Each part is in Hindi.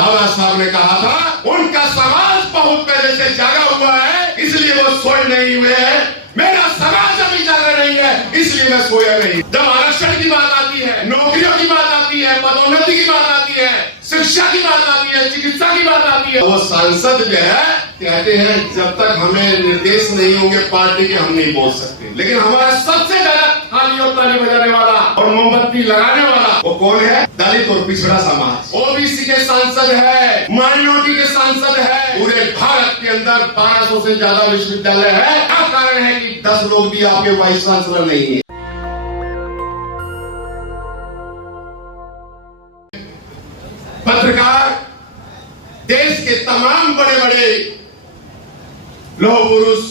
बाबा साहब ने कहा था उनका समाज बहुत पहले से जागा हुआ है, इसलिए वो सोए नहीं हुए हैं। मेरा समाज अभी जागा नहीं है, इसलिए मैं सोया नहीं। जब आरक्षण की बात आती है, नौकरियों की बात आती है, पदोन्नति की बात आती है, शिक्षा की बात आती है, चिकित्सा की बात आती है, वो सांसद जो है कहते हैं जब तक हमें निर्देश नहीं होंगे पार्टी के हम नहीं बोल सकते। लेकिन हमारा सबसे ज्यादा थाली और ताली बजाने वाला और मोमबत्ती लगाने वाला वो कौन है? दलित और पिछड़ा समाज, ओबीसी के सांसद है, माइनॉरिटी के सांसद है। पूरे भारत के अंदर 1200 से ज्यादा विश्वविद्यालय है। क्या कारण है कि 10 लोग भी आपके वाइस चांसलर नहीं है? पत्रकार देश के तमाम बड़े बड़े लौह पुरुष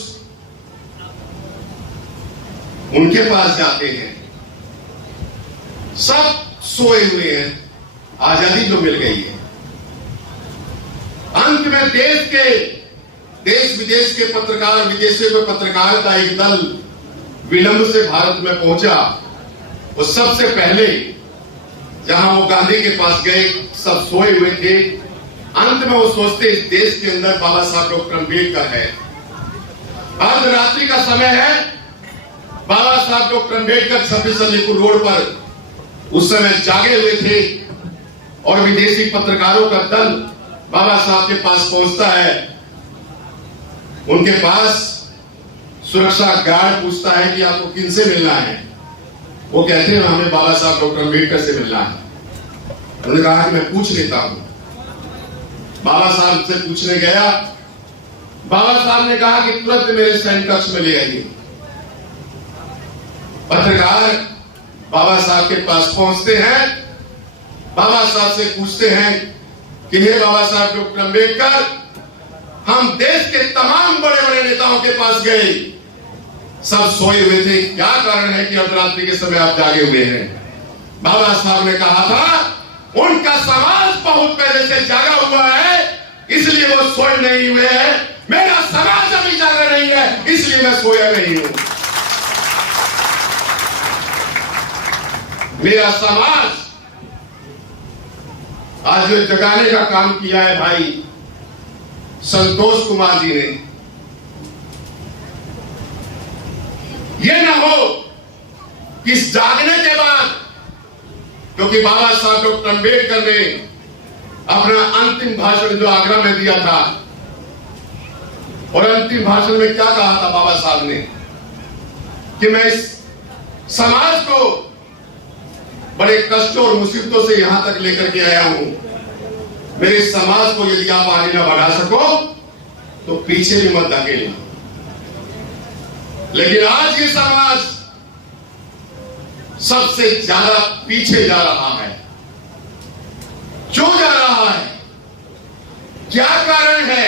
उनके पास जाते हैं, सब सोए हुए हैं, आजादी जो मिल गई है। अंत में देश विदेश के पत्रकार, विदेशों के पत्रकार का एक दल विलंब से भारत में पहुंचा। वो सबसे पहले जहां वो गांधी के पास गए, सब सोए हुए थे। अंत में वो सोचते इस देश के अंदर बाबा साहब डॉक्टर अम्बेडकर है। अर्धरात्रि का समय है, बाबा साहब डॉक्टर अम्बेडकर 26 अलीपुर रोड पर उस समय जागे हुए थे और विदेशी पत्रकारों का दल बाबा साहब के पास पहुंचता है। उनके पास सुरक्षा गार्ड पूछता है कि आपको किनसे मिलना है? वो कहते हैं हमें बाबा साहब डॉक्टर अम्बेडकर से मिलना है। उन्होंने कहा कि मैं पूछ लेता हूं। बाबा साहब से पूछने गया, बाबा साहब ने कहा कि तुरंत मेरे सैन्य कक्ष में ले आइए। पत्रकार बाबा साहब के पास पहुंचते हैं, बाबा साहब से पूछते हैं कि हे बाबा साहब डॉक्टर अम्बेडकर, हम देश के तमाम बड़े बड़े नेताओं के पास गए, सब सोए हुए थे, क्या कारण है कि अर्धरात्रि के समय आप जागे हुए हैं? बाबा साहब ने कहा था उनका समाज बहुत पहले से जागा हुआ है, इसलिए वो सोए नहीं हुए हैं। मेरा समाज अभी जागा नहीं है, इसलिए मैं सोया नहीं हूं। मेरा समाज आज जो जगाने का काम किया है भाई संतोष कुमार जी ने, ये ना हो कि इस जागने के बाद, क्योंकि बाबा साहब डॉक्टर अम्बेडकर ने अपना अंतिम भाषण जो आगरा में दिया था, और अंतिम भाषण में क्या कहा था बाबा साहब ने कि मैं इस समाज को बड़े कष्टों और मुसीबतों से यहां तक लेकर के आया हूं। मेरे समाज को यदि आप आगे ना बढ़ा सको तो पीछे भी मत धकेलना। लेकिन आज ये समाज सबसे ज्यादा पीछे जा रहा है। क्यों जा रहा है? क्या कारण है?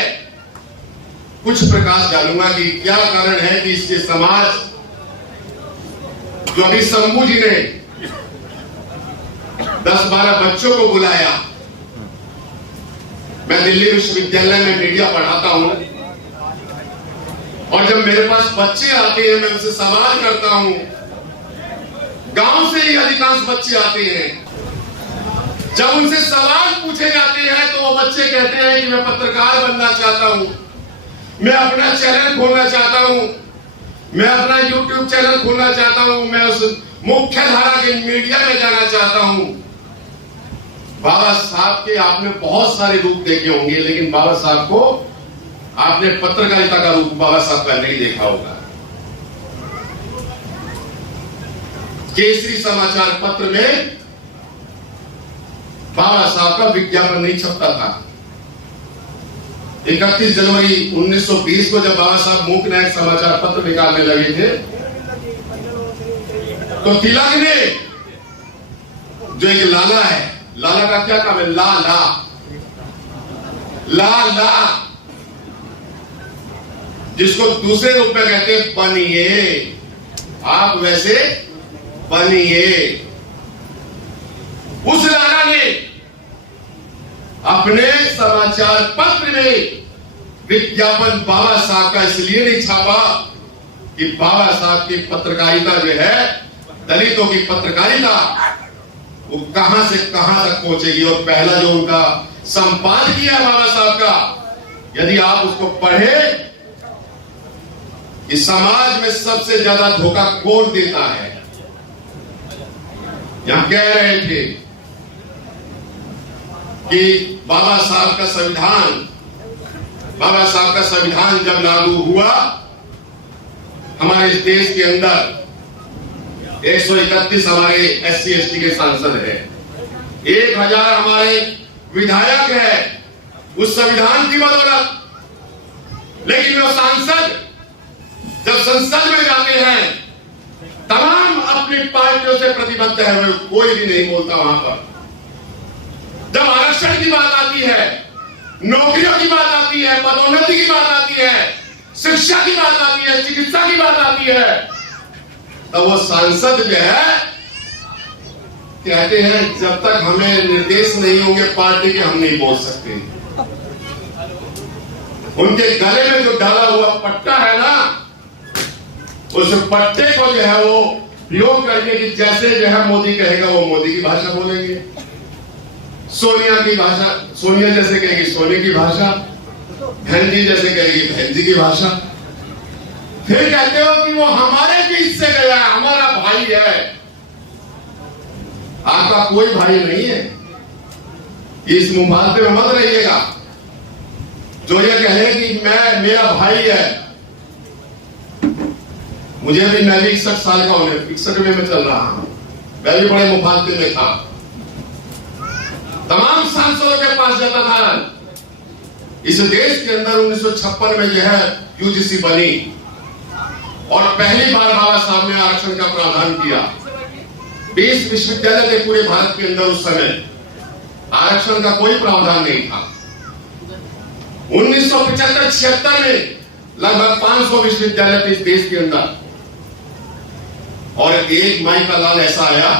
कुछ प्रकाश डालूंगा कि क्या कारण है कि इसके समाज, जो अभी शंभू जी ने 10-12 बच्चों को बुलाया। मैं दिल्ली विश्वविद्यालय में मीडिया पढ़ाता हूं और जब मेरे पास बच्चे आते हैं मैं उनसे सवाल करता हूं। गांव से ही अधिकांश बच्चे आते हैं। जब उनसे सवाल पूछे जाते हैं तो वो बच्चे कहते हैं कि मैं पत्रकार बनना चाहता हूं, मैं अपना चैनल खोलना चाहता हूं, मैं अपना YouTube चैनल खोलना चाहता हूं, मैं उस मुख्य धारा के मीडिया में जाना चाहता हूं। बाबा साहब के आपने बहुत सारे रूप देखे होंगे, लेकिन बाबा साहब को आपने पत्रकारिता का रूप बाबा साहब का नहीं देखा होगा। केसरी समाचार पत्र में बाबा साहब का विज्ञापन नहीं छपता था। 31 जनवरी 1920 को जब बाबा साहब मूक नायक समाचार पत्र निकालने लगे थे तो तिलक ने, जो एक लाला है, लाला का क्या काम है? ला ला ला ला, जिसको दूसरे रूप में कहते हैं बनिए, आप वैसे बनिए। उस लाला ने अपने समाचार पत्र में विज्ञापन बाबा साहब का इसलिए नहीं छापा कि बाबा साहब की पत्रकारिता जो है, दलितों की पत्रकारिता, वो कहां से कहां तक पहुंचेगी। और पहला जो उनका संपादकीय है बाबा साहब का, यदि आप उसको पढ़े, कि समाज में सबसे ज्यादा धोखा कौन देता है। यहां कह रहे थे कि बाबा साहब का संविधान जब लागू हुआ, हमारे इस देश के अंदर 131 हमारे SC ST के सांसद है, 1000 हमारे विधायक है उस संविधान की बदौलत। लेकिन वो सांसद जब संसद में जाते हैं, तमाम अपनी पार्टियों से प्रतिबद्ध है, वो कोई भी नहीं बोलता वहां पर। जब आरक्षण की बात आती है, नौकरियों की बात आती है, पदोन्नति की बात आती है, शिक्षा की बात आती है, चिकित्सा की बात आती है, तब वो सांसद जो है कहते हैं जब तक हमें निर्देश नहीं होंगे पार्टी के, हम नहीं बोल सकते। उनके गले में जो डाला हुआ पट्टा है ना, उस पट्टे को जो है वो प्रयोग करके कि जैसे जो है मोदी कहेगा वो मोदी की भाषा बोलेंगे, सोनिया की भाषा सोनिया जैसे कहेगी सोने की भाषा, बहन जी जैसे कहेगी बहन जी की भाषा। फिर कहते हो कि वो हमारे बीच से गया है, हमारा भाई है। आपका कोई भाई नहीं है, इस मुबालते में मत रहिएगा। जो ये कहे कि मेरा भाई है, मुझे भी, मैं भी 61 साल का हूं, 61 में मैं चल रहा हूं, मैं भी बड़े मुबालते में था। तमाम सांसदों के पास जाता था। इस देश के अंदर 1956 में जो है UGC बनी और पहली बार बाबा साहब ने आरक्षण का प्रावधान किया। 20 विश्वविद्यालय थे पूरे भारत के अंदर, उस समय आरक्षण का कोई प्रावधान नहीं था। 1975-76 में लगभग 500 विश्वविद्यालय थे इस देश के अंदर, और एक माई का लाल ऐसा आया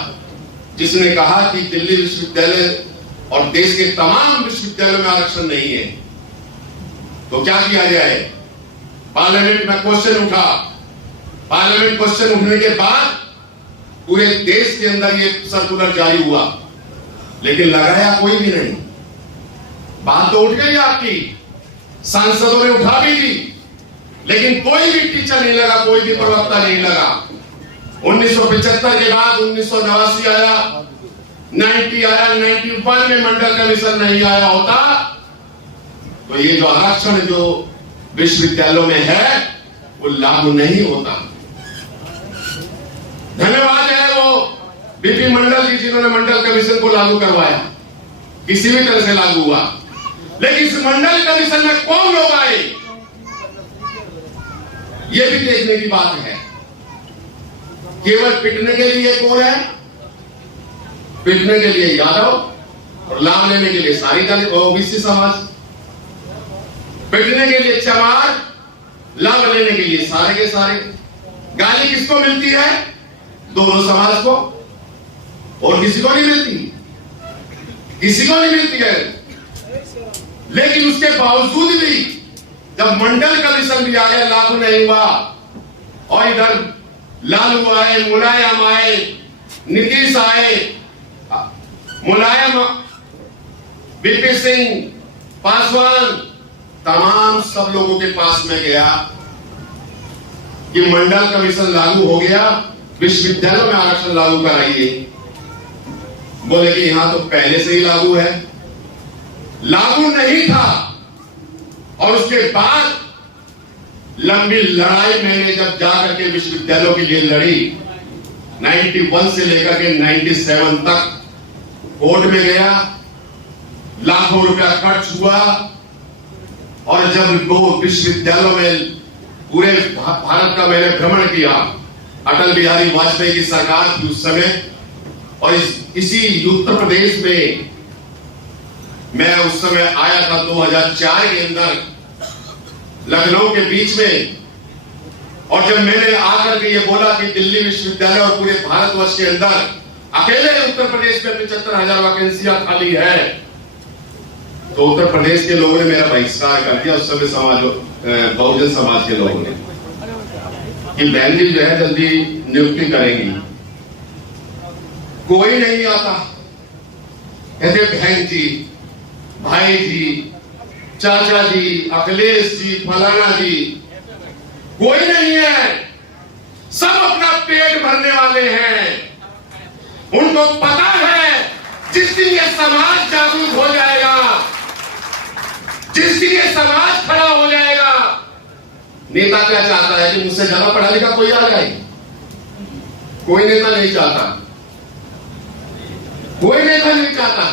जिसने कहा कि दिल्ली विश्वविद्यालय और देश के तमाम विश्वविद्यालयों में आरक्षण नहीं है, तो क्या किया जाए। पार्लियामेंट में क्वेश्चन उठा। पार्लियामेंट क्वेश्चन उठने के बाद पूरे देश के अंदर ये सर्कुलर जारी हुआ, लेकिन लगाया कोई भी नहीं। बात तो उठ गई आपकी, सांसदों ने उठा भी दी, लेकिन कोई भी टीचर नहीं लगा, कोई भी प्रवक्ता नहीं लगा। 1975 के बाद 1989 आया, 90 आया, 91 में मंडल कमीशन नहीं आया होता तो ये जो आरक्षण जो विश्वविद्यालयों में है वो लागू नहीं होता। धन्यवाद है वो बीपी मंडल जी जिन्होंने मंडल कमीशन को लागू करवाया, किसी भी तरह से लागू हुआ। लेकिन इस मंडल कमीशन में कौन लोग आए, ये भी देखने की बात है। केवल पिटने के लिए कौन है? पिटने के लिए यादव और लाभ लेने के लिए सारी दलित ओबीसी समाज, पिटने के लिए चमार, लाभ लेने के लिए सारे के सारे। गाली किसको मिलती है? दोनों समाज को, और किसी को नहीं मिलती, किसी को नहीं मिलती है। लेकिन उसके बावजूद भी जब मंडल कमीशन भी आ गया, लागू नहीं हुआ, और इधर लालू आए, मुलायम आए, नीतीश आए, मुलायम, बीपी सिंह, पासवान, तमाम सब लोगों के पास में गया कि मंडल कमीशन लागू हो गया, विश्वविद्यालयों में आरक्षण लागू कराइए। बोले कि यहां तो पहले से ही लागू है। लागू नहीं था, और उसके बाद लंबी लड़ाई मैंने जब जाकर के विश्वविद्यालयों के लिए लड़ी, 91 से लेकर के 97 तक कोर्ट में गया, लाखों रुपया खर्च हुआ, और जब वो विश्वविद्यालयों में पूरे भारत का मैंने भ्रमण किया, अटल बिहारी वाजपेयी की सरकार थी उस समय, और इसी उत्तर प्रदेश में मैं उस समय आया था 2004 के अंदर लखनऊ के बीच में। और जब मैंने आकर के ये बोला कि दिल्ली विश्वविद्यालय और पूरे भारतवर्ष के अंदर अकेले उत्तर प्रदेश में 75,000 वैकेंसियां खाली है, तो उत्तर प्रदेश के लोगों ने मेरा बहिष्कार कर दिया। उस समय समाज बहुजन समाज के लोगों ने कि बहन जी जो है जल्दी नियुक्ति करेंगी। कोई नहीं आता, कहते बहन जी, भाई जी, चाचा जी, अखिलेश जी, फलाना जी, कोई नहीं है, सब अपना पेट भरने वाले हैं। उनको पता है जिस दिन ये समाज जागरूक हो जाएगा, जिस दिन ये समाज खड़ा हो जाएगा, नेता क्या चाहता है कि मुझसे ज्यादा पढ़ा लिखा कोई आ जाए? कोई नेता नहीं चाहता, कोई नेता नहीं चाहता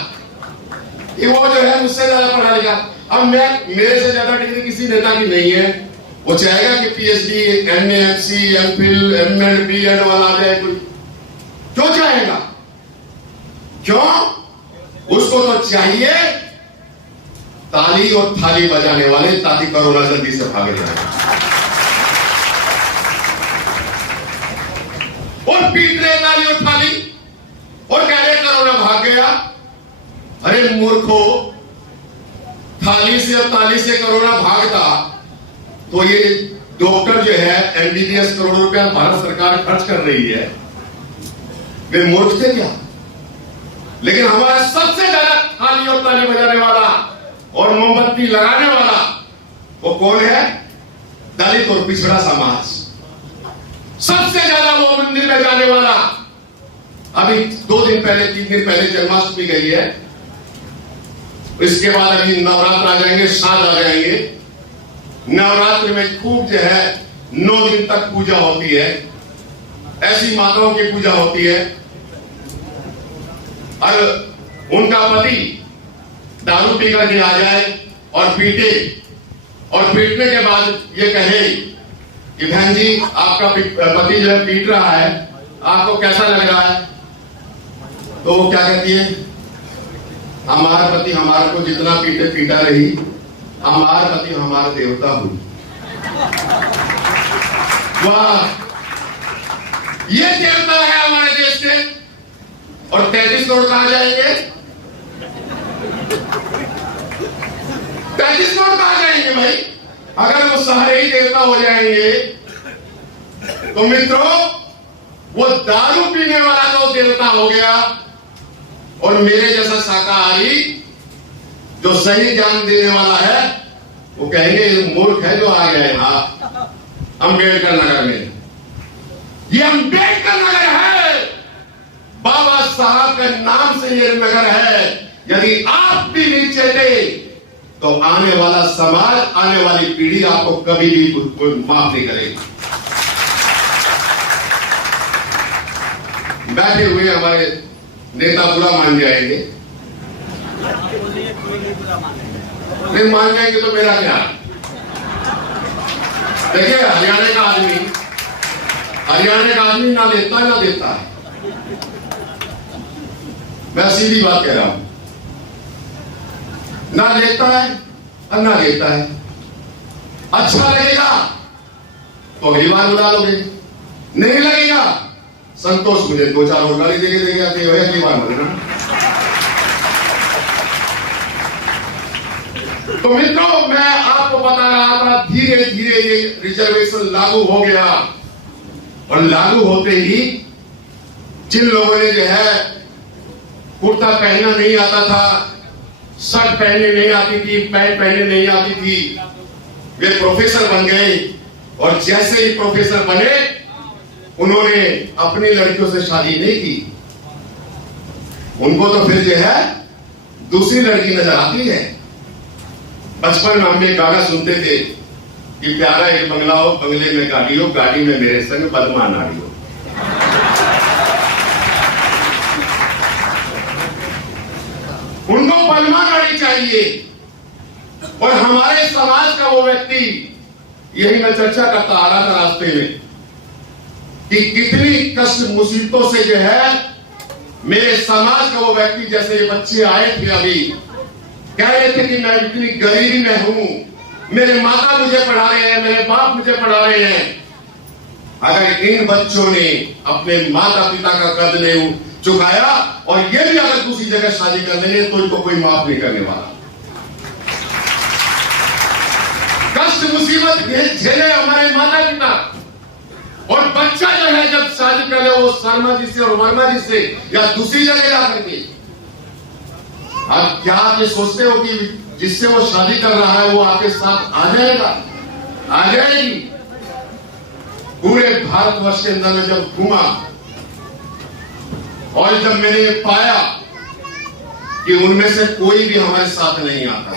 कि वो जो है मुझसे ज्यादा पढ़ा लिखा। अब मेरे से ज्यादा डिग्री किसी नेता की नहीं है। वो चाहेगा कि PhD, MA, MC, MPhil, MEd, BEd वाला आ जाए कोई? क्यों चाहेगा? क्यों? उसको तो चाहिए ताली और थाली बजाने वाले, ताकि कोरोना जल्दी से भाग जाए। और पीट रहे ताली और थाली और कह रहे कोरोना भाग गया। अरे मूर्खो, थाली से और ताली से कोरोना भागता तो ये डॉक्टर जो है एमबीबीएस करोड़ों रुपया भारत सरकार खर्च कर रही है, वे मूर्ख थे क्या? लेकिन हमारा सबसे ज्यादा थाली और ताली बजाने वाला और मोमबत्ती लगाने वाला वो कौन है? दलित और पिछड़ा समाज। सबसे ज्यादा वो मंदिर में जाने वाला। अभी 2 दिन पहले, 3 दिन पहले जन्माष्टमी गई है, इसके बाद अभी नवरात्र आ जाएंगे, साज आ जाएंगे। नवरात्र में खूब जो है 9 दिन तक पूजा होती है, ऐसी माताओं की पूजा होती है। और उनका पति दारू पी करके आ जाए और पीटे, और पीटने के बाद ये कहे कि बहन जी, आपका पति जो है पीट रहा है, आपको कैसा लग रहा है? तो वो क्या कहती है? हमारा पति हमारे को जितना पीटे पीटा रही, हमारा पति हमारा देवता हुई। वाह, ये देवता है हमारे देश के। और 33 करोड़ कहां जाएंगे? 33 करोड़ कहां जाएंगे भाई? अगर वो सारे ही देवता हो जाएंगे तो मित्रों, वो दारू पीने वाला तो देवता हो गया, और मेरे जैसा शाकाहारी जो सही ज्ञान देने वाला है वो कहेंगे मूर्ख है जो आ गया यहां अंबेडकर नगर में। ये अंबेडकर नगर है, बाबा साहब के नाम से ये नगर है। यदि आप भी नीचे थे तो आने वाला समाज, आने वाली पीढ़ी आपको कभी भी माफ नहीं करेगी। बैठे हुए हमारे नेता बुरा मान जाएंगे, नहीं मान जाएंगे तो मेरा क्या? देखिए, हरियाणा का आदमी ना लेता है ना देता है। मैं सीधी बात कह रहा हूं, ना लेता है और ना देता है। अच्छा लगेगा तो अगली बार बुला लोगे, नहीं लगेगा संतोष मुझे 2-4 और गाली देके देके आते हो, अगली बार बोलना। तो मित्रों, मैं आपको बता रहा था, धीरे धीरे ये रिजर्वेशन लागू हो गया, और लागू होते ही जिन लोगों ने जो है कुर्ता पहनना नहीं आता था, शर्ट पहनने नहीं आती थी, पैंट पहनने नहीं आती थी, वे प्रोफेसर बन गए। और जैसे ही प्रोफेसर बने, उन्होंने अपनी लड़कियों से शादी नहीं की, उनको तो फिर जो है दूसरी लड़की नजर आती है। बचपन में हम एक गाना सुनते थे कि प्यारा एक बंगला हो, बंगले में गाड़ी हो, गाड़ी में मेरे संग पद्मा नारी हो। उनको पद्मा नारी चाहिए। और हमारे समाज का वो व्यक्ति, यही मैं चर्चा करता आ रहा था रास्ते में, कि कितनी कष्ट मुसीबतों से जो है मेरे समाज का वो व्यक्ति, जैसे ये बच्चे आए थे अभी, कह रहे थे कि मैं इतनी गरीबी में हूं, मेरे माता मुझे पढ़ा रहे हैं, मेरे बाप मुझे पढ़ा रहे हैं। अगर इन बच्चों ने अपने माता पिता का कर्ज नहीं चुकाया और ये भी अगर दूसरी जगह शादी कर देंगे तो इनको कोई माफ नहीं करने वाला। कष्ट मुसीबत झेले हमारे माता पिता, और बच्चा जो है जब शादी करे वो शर्मा जी से और वर्मा जी से या दूसरी जगह जाकर के, आप क्या आप ये सोचते हो कि जिससे वो शादी कर रहा है वो आपके साथ आ जाएगा? आ जाएगी। पूरे भारतवर्ष के अंदर में जब घूमा और जब मैंने ये पाया कि उनमें से कोई भी हमारे साथ नहीं आता।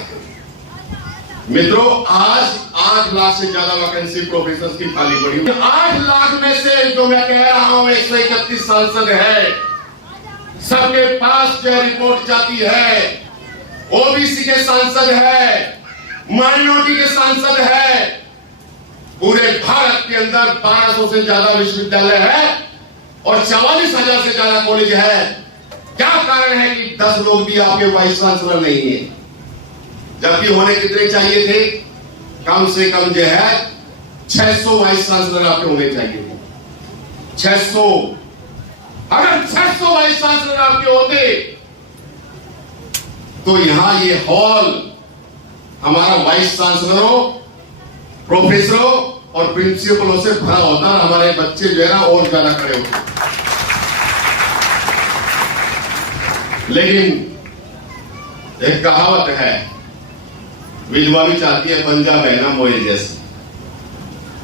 मित्रों, आज 8 लाख से ज्यादा वैकेंसी प्रोफेसर की खाली पड़ी। 8 लाख में से जो मैं कह रहा हूं 131 सांसद है, सबके पास जो रिपोर्ट जाती है, ओबीसी के सांसद है, माइनॉरिटी के सांसद है। पूरे भारत के अंदर 1200 से ज्यादा विश्वविद्यालय है और 44,000 से ज्यादा कॉलेज है। क्या कारण है कि 10 लोग भी आपके वाइस चांसलर नहीं है, जबकि होने कितने चाहिए थे? कम से कम जो है 600 वाइस चांसलर आपके होने चाहिए थे। 600। अगर 600 वाइस चांसलर आपके होते तो यहां ये हॉल हमारा वाइस चांसलरों, प्रोफेसरों और प्रिंसिपलों से भरा होता और हमारे बच्चे जो है ना और ज्यादा खड़े होते। लेकिन एक कहावत है, विधवा भी चाहती है बन जा बहना मोए जैसी,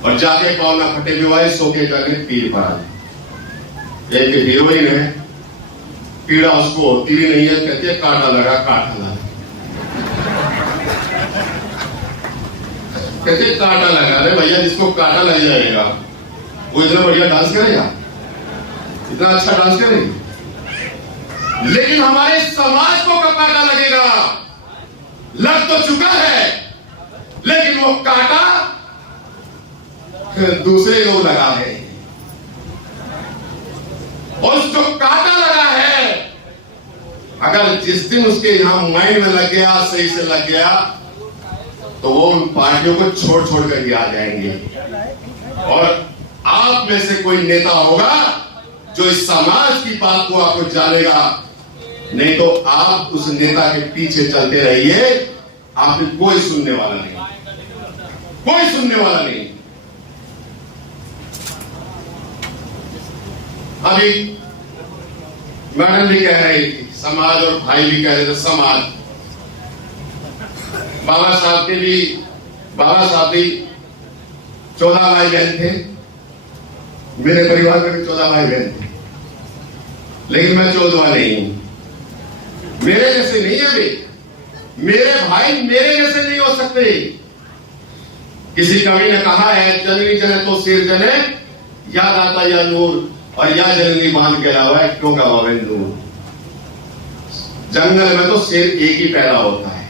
और जाके पाँव ना फटे विवाह सो के जाके पीर पड़ा। एक हीरोइन है, पीड़ा उसको होती भी नहीं है, कहती है कांटा लगा कांटा लगा, कहते कांटा लगा। अरे भैया, जिसको कांटा लग जाएगा वो इतना बढ़िया डांस करेगा, इतना अच्छा डांस करेगा। लेकिन हमारे समाज को कांटा लगेगा, लग तो चुका है, लेकिन वो कांटा दूसरे लोग लगा है। और उसको कांटा लगा है, अगर जिस दिन उसके यहां माइंड में लग गया, सही से लग गया, तो वो उन पार्टियों को छोड़ छोड़ कर ही आ जाएंगे। और आप में से कोई नेता होगा जो इस समाज की बात को आपको जानेगा, नहीं तो आप उस नेता के पीछे चलते रहिए, आपको कोई सुनने वाला नहीं, कोई सुनने वाला नहीं। अभी मैडम भी कह रही थी, समाज, और भाई भी कह रहे थे समाज। बाबा साहब भी 14 भाई बहन थे, मेरे परिवार में भी 14 भाई बहन थे, लेकिन मैं 14वां नहीं हूं। मेरे जैसे नहीं है वे, मेरे भाई मेरे जैसे नहीं हो सकते। किसी कवि ने कहा है, जननी जने तो सिर जने, याद आता या नूर, और या जननी बांध के अलावा क्यों का नूर। जंगल में तो शेर एक ही पैदा होता है,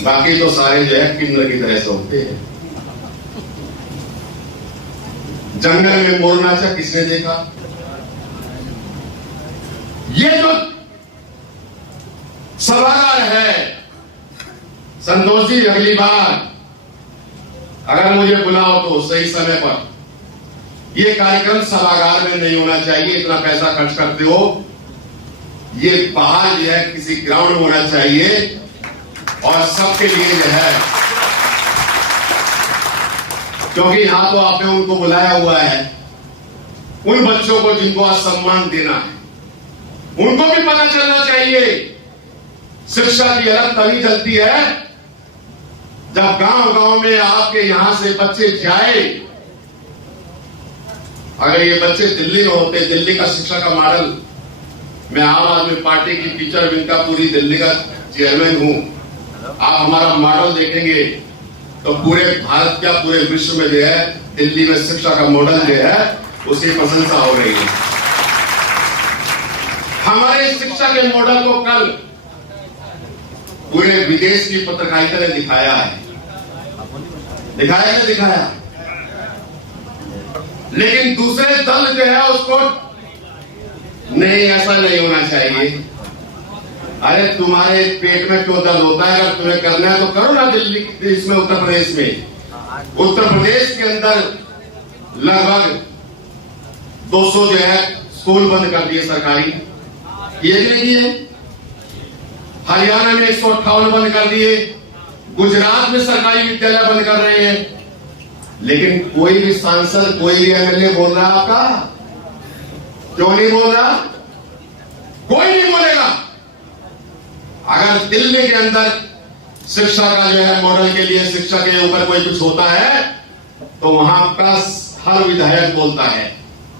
बाकी तो सारे जो है किन्नर की तरह से होते हैं। जंगल में मोर नाचा किसने देखा? ये जो सभागार है, संतोष जी, अगली बार अगर मुझे बुलाओ तो सही समय पर। ये कार्यक्रम सभागार में नहीं होना चाहिए, इतना पैसा खर्च करते हो, ये बाहर जो है किसी ग्राउंड में होना चाहिए, और सबके लिए जो है, क्योंकि यहां तो आपने उनको बुलाया हुआ है, उन बच्चों को जिनको आज सम्मान देना है, उनको भी पता चलना चाहिए। शिक्षा की अलग तभी चलती है जब गांव गांव में आपके यहां से बच्चे जाए। अगर ये बच्चे दिल्ली में होते, दिल्ली का शिक्षा का मॉडल, मैं आम आदमी पार्टी की टीचर विंग का पूरी दिल्ली का चेयरमैन हूं, आप हमारा मॉडल देखेंगे तो पूरे भारत क्या पूरे विश्व में जो है दिल्ली में शिक्षा का मॉडल जो है उसकी प्रशंसा हो रही है। हमारे शिक्षा के मॉडल को कल पूरे विदेश की पत्रकारिता ने दिखाया है, दिखाया। लेकिन दूसरे दल जो है उसको नहीं, ऐसा नहीं होना चाहिए। अरे तुम्हारे पेट में क्यों दर्द होता है? अगर तुम्हें करना है तो करो ना। दिल्ली इसमें, उत्तर प्रदेश में, उत्तर प्रदेश के अंदर लगभग 200 जो है स्कूल बंद कर दिए सरकारी, ये नहीं है। हरियाणा में 158 बंद कर दिए, गुजरात में सरकारी विद्यालय बंद कर रहे हैं। लेकिन कोई भी सांसद, कोई भी एमएलए बोल रहा आपका? क्यों नहीं बोल रहा? कोई नहीं बोलेगा। अगर दिल्ली के अंदर शिक्षा का जो है मॉडल के लिए शिक्षा के ऊपर कोई कुछ होता है तो वहां का हर विधायक बोलता है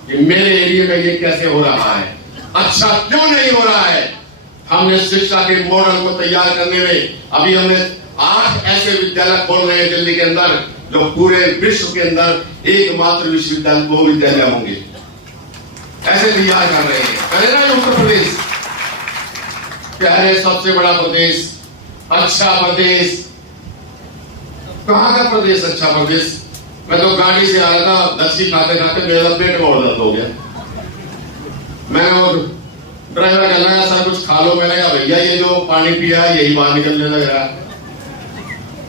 कि मेरे एरिया में ये कैसे हो रहा है, अच्छा क्यों नहीं हो रहा है। हमने शिक्षा के मॉडल को तैयार करने में अभी हमने 8 ऐसे विद्यालय खोल रहे हैं दिल्ली के अंदर जो पूरे विश्व के अंदर एकमात्र विश्वविद्यालय वो विद्यालय होंगे, ऐसे तैयार कर रहे हैं। करेगा उत्तर प्रदेश, प्यारे सबसे बड़ा प्रदेश, अच्छा प्रदेश। कहां का प्रदेश अच्छा प्रदेश? मैं तो गाड़ी से आ रहा था, लस्सी खाते खाते मेरा पेट में और दर्द हो गया। मैंने वो ड्राइवर कहने लगा सर कुछ खा लो। मैंने कहा भैया ये जो पानी पिया है यही बाहर निकलने लग रहा है।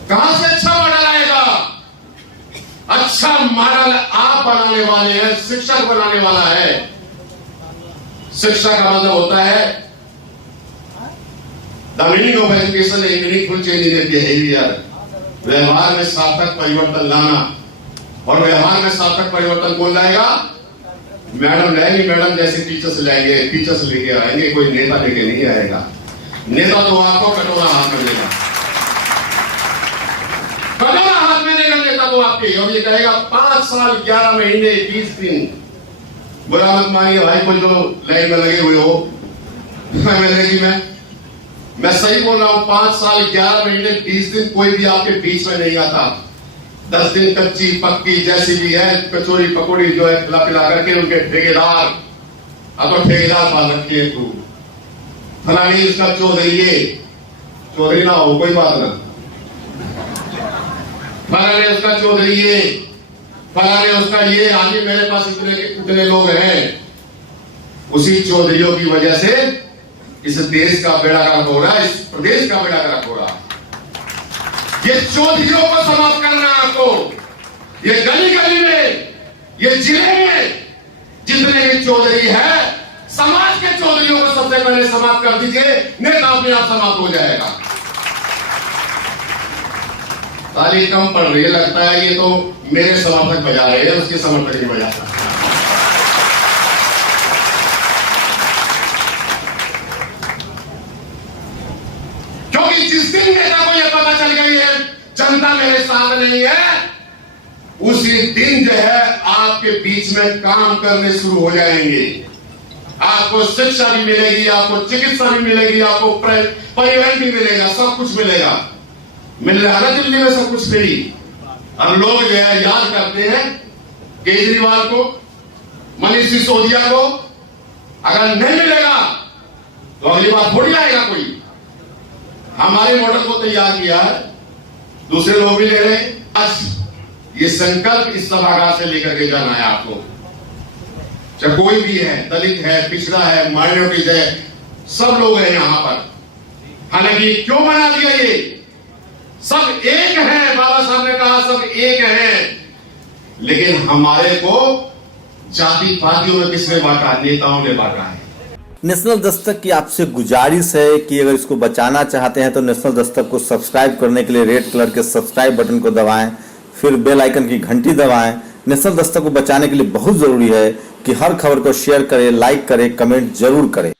कहां से अच्छा मॉडल आएगा? अच्छा मॉडल आप बनाने वाले हैं, शिक्षक बनाने वाला है। शिक्षा का मतलब होता है the meaning of education A meaningful change in behaviour, व्यवहार में सार्थक परिवर्तन लाना। और व्यवहार में सार्थक परिवर्तन कौन लाएगा? मैडम लाएंगे, मैडम जैसे टीचर्स लाएंगे, टीचर्स लेके आएंगे, कोई नेता लेके नहीं आएगा। नेता तो आपको कटोरा हाथ में देगा, कटोरा हाथ में देगा नेता तो आपके। और ये कहेगा 5 साल 11 महीने 20 दिन। बुरा मत मानिए भाई, कोई जो लाइन में लगे हुए हो, मैं सही बोल रहा हूं। 5 साल 11 महीने 20 दिन कोई भी आपके बीच में नहीं आता। 10 दिन कच्ची पक्की जैसी भी है कचौरी पकौड़ी जो है खिला पिला करके उनके ठेकेदार, अब तो ठेकेदार पाल रखी है तू फलानी उसका चौधरी ना हो कोई बात ना, फलाने उसका चौधरी ये, फलाने उसका ये। आगे मेरे पास इतने लोग हैं, उसी चौधरियों की वजह से इस देश का बेड़ा गर्क हो रहा है, इस प्रदेश का बेड़ा गर्क हो रहा है। ये चौधरियों को समाप्त करना है आपको। ये गली गली में, ये जिले में जितने भी चौधरी है, समाज के चौधरियों को सबसे पहले समाप्त कर दीजिए, नेता अपने आप समाप्त हो जाएगा। ताली कम पड़ रही है, लगता है ये तो मेरे समर्थक बजा रहे हैं, उसके समर्थक नहीं बजाता। क्योंकि जिस दिन नेता को यह पता चल गई है जनता मेरे साथ नहीं है, उसी दिन जो है आपके बीच में काम करने शुरू हो जाएंगे। आपको शिक्षा भी मिलेगी, आपको चिकित्सा भी मिलेगी, आपको परिवहन भी मिलेगा, सब कुछ मिलेगा। मिल रहा है दिल्ली में सब कुछ फ्री। अब लोग जो है याद करते हैं केजरीवाल को, मनीष सिसोदिया को। अगर नहीं मिलेगा तो अगली बार थोड़ी आएगा कोई। हमारे मॉडल को तैयार किया है, दूसरे लोग भी ले रहे हैं। आज ये संकल्प इस सभागार से लेकर के जाना है आपको। चाहे कोई भी है, दलित है, पिछड़ा है, माइनॉरिटीज है, सब लोग हैं यहां पर। हालांकि क्यों बना दिया ये? सब एक हैं, बाबा साहब ने कहा सब एक हैं। लेकिन हमारे को जाति पातियों में किसने बांटा? नेताओं ने बांटा है। नेशनल दस्तक की आपसे गुजारिश है कि अगर इसको बचाना चाहते हैं तो नेशनल दस्तक को सब्सक्राइब करने के लिए रेड कलर के सब्सक्राइब बटन को दबाएं, फिर बेल आइकन की घंटी दबाएं। नेशनल दस्तक को बचाने के लिए बहुत जरूरी है कि हर खबर को शेयर करें, लाइक करें, कमेंट जरूर करें।